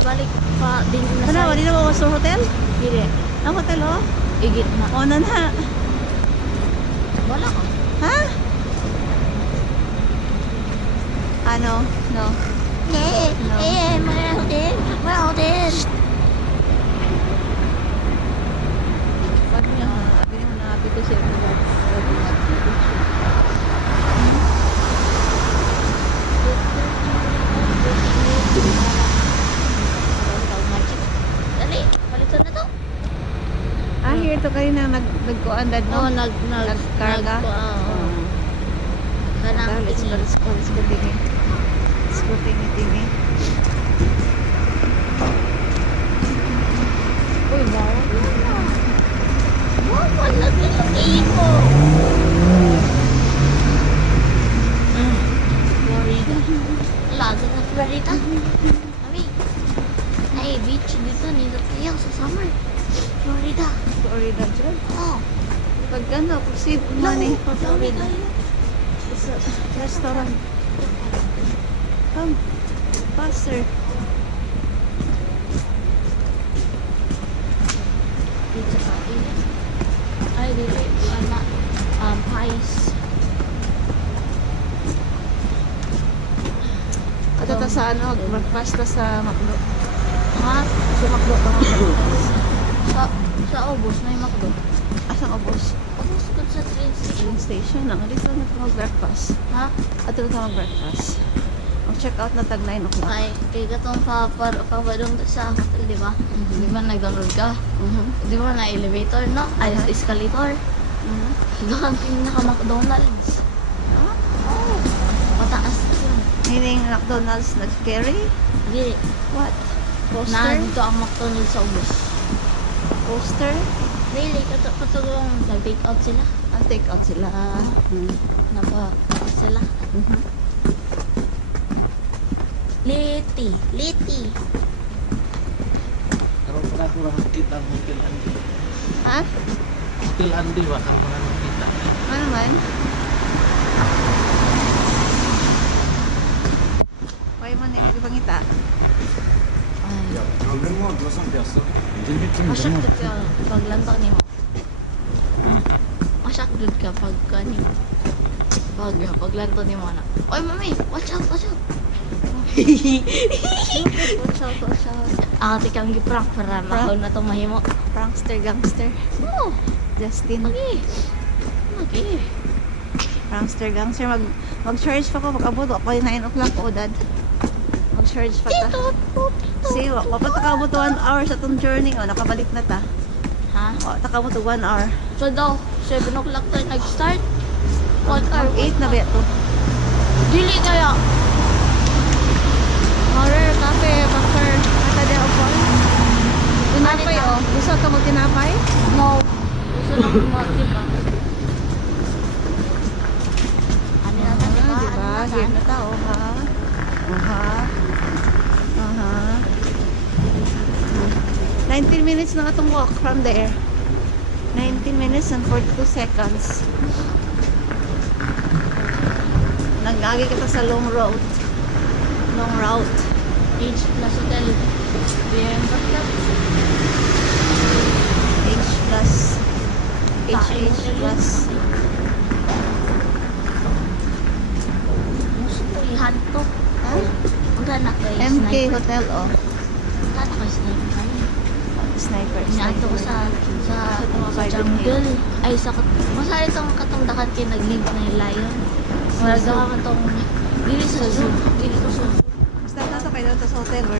balik pa din na Ano, di na mo sa hotel? Dili. Ang hotel, oh? Igit na. O, na na. Wala ka. Ha? Ano? No. May hotel. Pag niya, abin mo na, abin ko siya. Dali, palitan na to. Ah, here to kayo na nagkuan dad Oo, mo? nagkarga. Nagkarga? Kanang Let's go, let's go, let's go, tingi. Let's go, tingi, tingi. Uy, bawal na. Bawal na pinagin ko. Florida. Lago na Florida. Mami, ay beach dito nito tayo sa summer. Florida. Florida dyan. Oh, Pag ano, proceed no, money. Florida. It's a restaurant. Come, faster. Dito sa akin. Ay, dito. Anak. Pies. At ito sa ano, breakfast na sa McDo. Ha? Sa McDo ka mag-breakfast. Sa Obos, may McDo. Asang ubos? Obos ko sa train station. Train station na. Dito na ito mag-breakfast. Ha? At ito na mag-breakfast. Mag-check out na tag 9 o'clock. Kay katong papadong sa hotel, di ba? Di ba nag-download ka? Di ba na elevator, no? Ay, escalator. Doon, pinaka-McDonald's. Ah, Oh, mataas yun. meaning McDonald's nag-carry? Di, What? na Poster? dito ang McDonald's sa Obos. Poster? Dili, katulong nag-take out sila. Ang take out sila. Napa-out sila. Liti. Kalau pernah kurang kita Hotel Andi. Ha? Hotel Andi wah kalau pernah kita. Ano man? Kaya man yung magpangita. Ay, Kalau mau dua sampai biasa. masak dud ka pag lantaw ni mo. Masak dud ka pag kani mo. Pag lantaw ni mo na. Oy, mami, watch out, watch out. Watch out, watch out. Ate kang giprank para mahon na tong mahimo. Prankster, gangster. Oh, Justin. okay. Prankster, gangster. Mag-charge pa ko. Pag-abot. Ako yung 9 o'clock o, dad. Mag-charge pa ta. See, wapat nakabot 1 hour sa itong journey. O, nakabalik na ta. Ha? O, nakabot 1 hour. So daw, 7 o'clock tayo nag-start. 1 hour. 8 na ba ito? Dili kaya. Horror, cafe, backer. Ata de o, tinapay, Ano o. Gusto ka mag-tinapay? No. Gusto lang kumati ba? Ano na tayo ba? Diba? Here na tao, ha? Aha. Aha. 19 minutes na itong walk from there. 19 minutes and 42 seconds. Nag-agi kita sa long route. Long route. H plus hotel. BM H plus. HH plus. Gusto ihanto. Ha? Magana kay MK sniper. Hotel, oh. Magana kay sniper. Sniper. Inaanto ko sa jungle. Ay, sa masaya itong katungdakan kay nag-link na yung lion. Maragawa ka itong dili sa zoo. Dili sa zoo. Basta nasa kayo sa hotel.